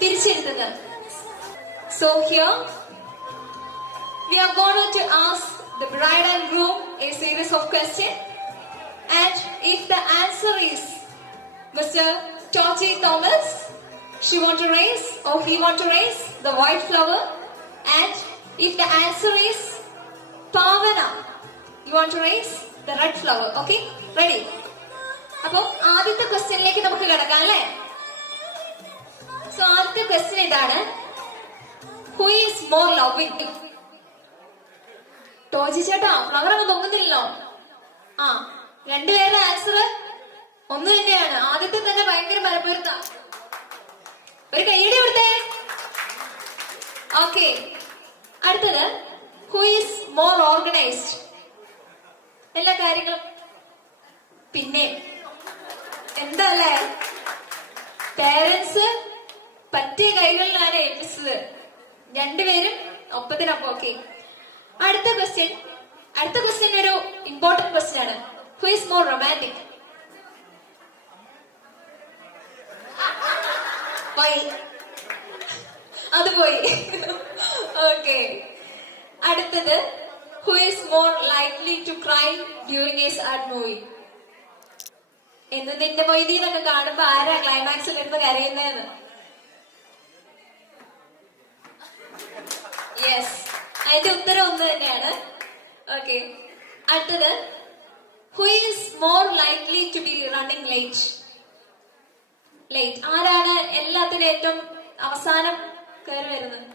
തിരിച്ചെഴുതുക. So here we are going to ask the bride and groom a series of questions, and if the answer is Mr. Tochi Thomas, she want to raise or he want to raise the white flower, and if the answer is Pavana, you want to raise the red flower. Okay, ready? അപ്പോൾ ആദ്യത്തെ ക്വസ്റ്റ്യനിലേക്ക് നമുക്ക് കിടക്കാം അല്ലേ? So ആദ്യത്തെ question ഇതാണ്, who is more loving? Toji ചേട്ടാ flower അങ്ങ് പൊങ്ങുന്നില്ലല്ലോ. ആ, രണ്ടുപേരുടെ ആൻസർ ഒന്ന് തന്നെയാണ്. ആദ്യത്തെ തന്നെ ഭയങ്കര മലപ്പുറത്ത. ഒരു കൈയ്യടി കൊടുത്തേ. ഓക്കെ, അടുത്തത്, ഹു ഈസ് മോർ ഓർഗനൈസ്ഡ്? എല്ലാ കാര്യങ്ങളും പിന്നെ എന്താ അല്ലേ, പേരൻസ് പറ്റിയ കൈകളിലാണ് ഏൽപ്പിച്ചത്. രണ്ടുപേരും ഒപ്പത്തിനൊപ്പം. ഓക്കെ, അടുത്ത ക്വസ്റ്റ്യൻ ഒരു ഇമ്പോർട്ടന്റ് ക്വസ്റ്റ്യൻ ആണ്. Who is more romantic? അത് പോയി. ഓക്കെ, അടുത്തത്, who is more likely to cry during a sad movie? എന്ന് നിന്റെ മൊയ്തീനൊക്കെ കാണുമ്പോ ആരാ ക്ലൈമാക്സിൽ ഇരുന്ന് കരയുന്നതെന്ന്? യെസ്, അതിന്റെ ഉത്തരം ഒന്ന് തന്നെയാണ്. ഓക്കെ, അടുത്തത്, who is more likely to be running late? ആരാണ് എല്ലാത്തിനും ഏറ്റവും അവസാനം കയറി വരുന്നത്?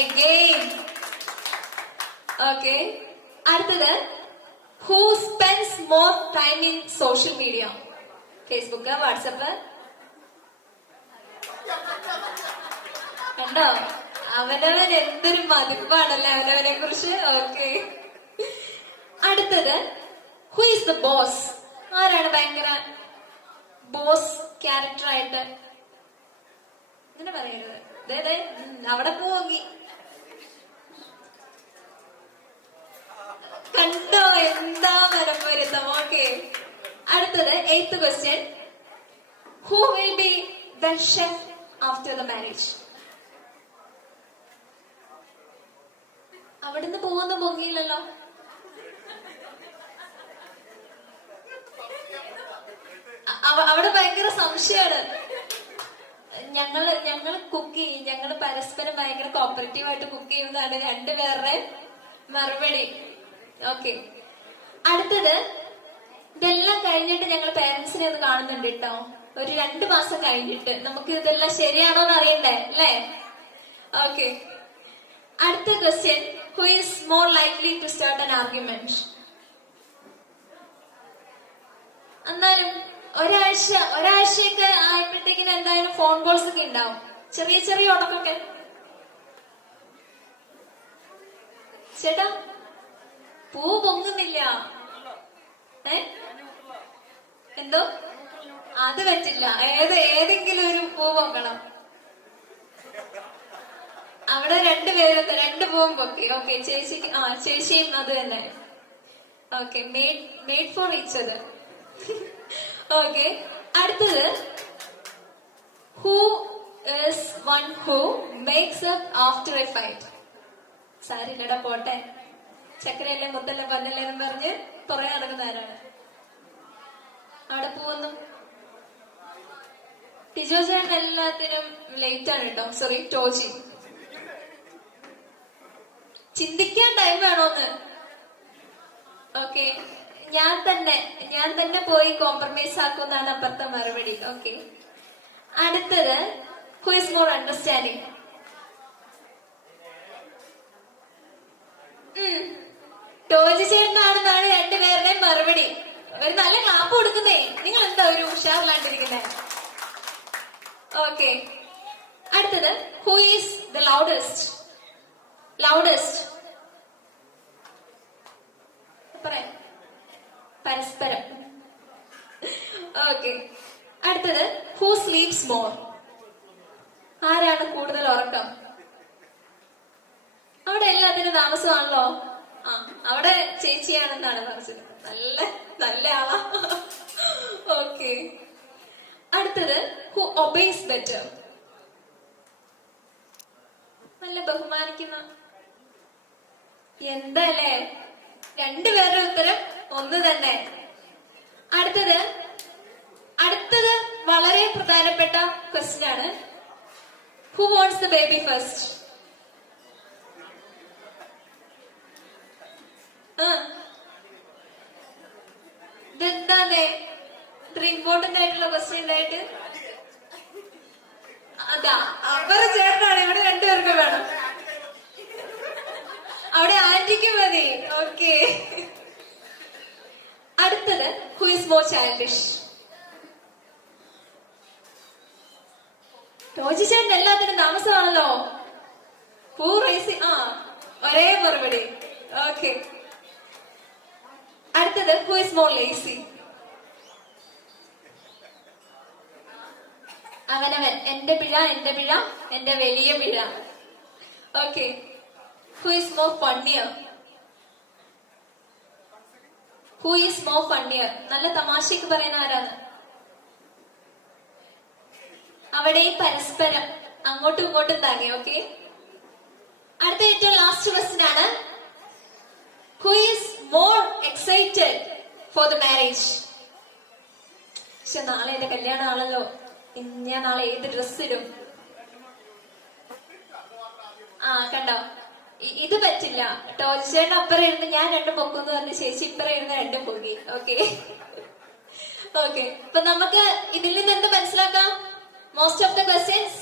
അഗെയിൻ. ഓക്കെ, അടുത്തത്, who spends more time in social media? Facebook, WhatsApp? കണ്ടോ, അവനവൻ എന്തൊരു മതിപ്പാണല്ലേ അവനവനെ കുറിച്ച്. ഓക്കെ, അടുത്തത്, who is the boss? ആരാണ് ഭയങ്കര ബോസ് ക്യാരക്ടർ ആയിട്ട്? ഇങ്ങനെ പറയരുത്, അതെ അവിടെ പോകി. കണ്ടോ എന്താ മരപ്പരുത്തം. ഓക്കെ, അടുത്തത്, 8th question, who will be the chef after the marriage? അവിടുന്ന് പോകുന്ന പൊങ്ങിയില്ലല്ലോ. അവിടെ ഭയങ്കര സംശയമാണ്. ഞങ്ങള് കുക്ക് ചെയ്യും, ഞങ്ങള് പരസ്പരം ഭയങ്കര കോപ്പറേറ്റീവ് ആയിട്ട് കുക്ക് ചെയ്യുന്നതാണ് രണ്ടുപേരുടെ മറുപടി. ഓക്കെ, അടുത്തത്, ഇതെല്ലാം കഴിഞ്ഞിട്ട് ഞങ്ങൾ പേരൻസിനെ ഒന്ന് കാണുന്നുണ്ട് കേട്ടോ. ഒരു 2 മാസം കഴിഞ്ഞിട്ട് നമുക്ക് ഇതെല്ലാം ശരിയാണോ എന്ന് അറിയണ്ടേ അല്ലേ? ഓക്കെ, അടുത്ത question, who is more likely to start an argument? എന്നാലും ഒരാഴ്ചയൊക്കെ ആയപ്പോഴത്തേക്കിന് എന്തായാലും ഫോൺ കോൾസ് ഒക്കെ ഉണ്ടാവും, ചെറിയ ചെറിയ ഉടക്കൊക്കെ. ചേട്ടാ പൂ പൊങ്ങുന്നില്ല. എന്തോ അത് പറ്റില്ല, ഏതെങ്കിലും ഒരു പൂ പൊങ്ങണം. അവിടെ രണ്ടുപേരൊക്കെ 2 പൂവും പൊക്കി. ഓക്കെ, ചേച്ചിയും അത് തന്നെ. Okay, made for each other. Okay, അടുത്തത്, who is one who makes up after a fight? സാരില്ലടാ പോട്ടെ, ചക്കരയല്ലേ മുത്തല്ലേ പന്നല്ലേ എന്ന് പറഞ്ഞ് പുറകെ നടക്കുന്ന ആരാണ്? അവിടെ പോവുന്നു. ടിജോ ചേട്ടൻ എല്ലാത്തിനും ലേറ്റ് ആണ് കേട്ടോ. സോറി ടോജി, ചിന്തിക്കാൻ ടൈം വേണോന്ന്. ഓക്കെ, ഞാൻ തന്നെ പോയി കോംപ്രമൈസ് ആക്കുമെന്നാണ് അപ്പുറത്തെ മറുപടി. ഓക്കെ, അടുത്തത്, who is more understanding? Toji ചേട്ടനാണെന്നാണ് രണ്ടുപേരുടെയും മറുപടി. ഒരു നല്ല ക്ലാപ്പ് കൊടുക്കുന്നേ. നിങ്ങൾ എന്താ ഒരു ഉഷാറിലാണ്ടിരിക്കുന്നേ? ഓക്കെ, അടുത്തത്, ഹു ഈസ് ദ ലൗഡസ്റ്റ്? പറയാം, പരസ്പരം. ഓക്കെ, അടുത്തത്, ഹു സ്ലീപ്സ് മോർ? ആരാണ് കൂടുതൽ ഉറക്കം? അവിടെ എല്ലാത്തിനും താമസമാണല്ലോ. അവിടെ ചേച്ചിയാണെന്നാണ് പറഞ്ഞത്. നല്ല ആളാ. ഓക്കെ, അടുത്തത് ഹു ഒബേസ് ബെറ്റർ. നല്ല ബഹുമാനിക്കുന്ന. എന്തല്ലേ, രണ്ടുപേരുടെ ഉത്തരം ഒന്ന് തന്നെ. അടുത്തത് വളരെ പ്രധാനപ്പെട്ട ക്വസ്റ്റ്യൻ ആണ്. Who wants the baby first? ഇതെന്താന്നേ ഇത്ര ഇമ്പോർട്ടന്റ് ആയിട്ടുള്ള ക്വസ്റ്റ്യൻ ഉണ്ടായിട്ട്? അതാ അവർ ചേർന്നാണ്, ഇവിടെ രണ്ടുപേർക്ക് വേണം. അവിടെ ആന്റിക്ക് മതി. ഓക്കെ. അടുത്തത് ഹു ഇസ് മോർ ചൈൽഡിഷ്? ടോജിച്ചേട്ടൻ എല്ലാത്തിനും താമസമാണല്ലോ. Who Raisi? ഒരേ മറുപടി. ഓക്കെ. അടുത്തത് ഹു ഇസ് മോർ ലേസി? അവനവൻ. എന്റെ പിഴ, എന്റെ പിഴ, എന്റെ വലിയ പിഴ. Okay. Who is more funnier? Who is more funnier? നല്ല തമാശക്ക് പറയുന്ന ആരാണ്? അവിടെ പരസ്പരം അങ്ങോട്ടും ഇങ്ങോട്ടും താങ്ങി. ഓക്കെ. അടുത്ത ഏറ്റവും ലാസ്റ്റ് ക്വസ്റ്റ്യൻ ആണ്. Who is more excited for the marriage? പക്ഷെ നാളെ എന്റെ കല്യാണം ആണല്ലോ, ഞാൻ നാളെ ഏത് ഡ്രസ് ഇടും? കണ്ടോ, ഇത് പറ്റില്ല. ടോജിച്ചേട്ടൻ അപ്പുറം ഇരുന്ന് ഞാൻ രണ്ടും പൊക്കുന്ന് പറഞ്ഞ് ചേച്ചി ഇപ്പുറം ഇരുന്ന് രണ്ടും പൊക്കി. ഓക്കെ. ഓക്കെ. അപ്പൊ നമുക്ക് ഇതിൽ നിന്ന് എന്ത് മനസ്സിലാക്കാം? Most of the questions